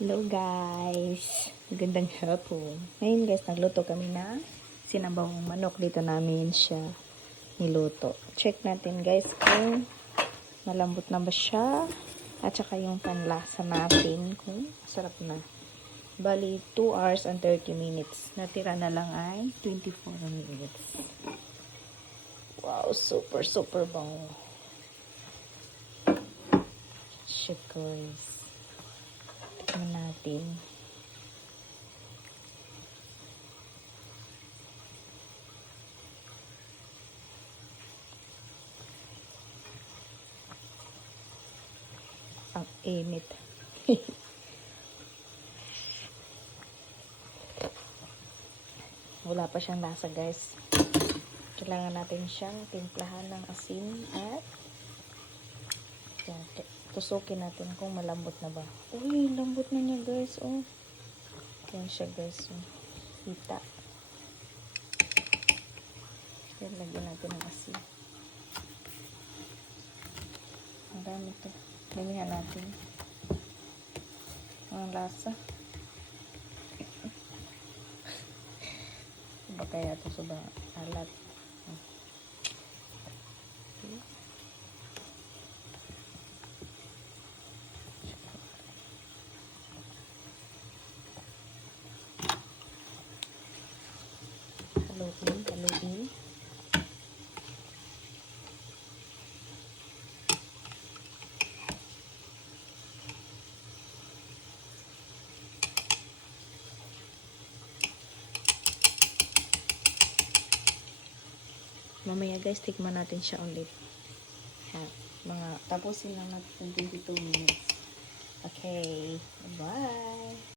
Hello guys! Magandang hapon. Ngayon guys, nagluto kami na sinabawang manok. Dito namin siya niluto. Check natin guys kung malambot na ba siya. At saka yung panlasa natin kung sarap na. Bali, 2 hours and 30 minutes. Natira na lang ay 24 minutes. Wow, super bango. Siya guys. Tignan natin. Ang init. Wala pa siyang lasa guys. Kailangan natin siyang timplahan ng asin at yan, tusukin natin kung malambot na ba. Uy, lambot na niya guys. Oh. Yan siya guys. Oh. Hita. Yan, lagyan natin ng asin. Ang dami ito. Lagyan natin. Ang lasa. Ba kaya ito sobrang alat. Okay. Haluin. Mamaya guys, tikman natin siya ulit. Ha, tapusin lang natin 22 minutes. Okay.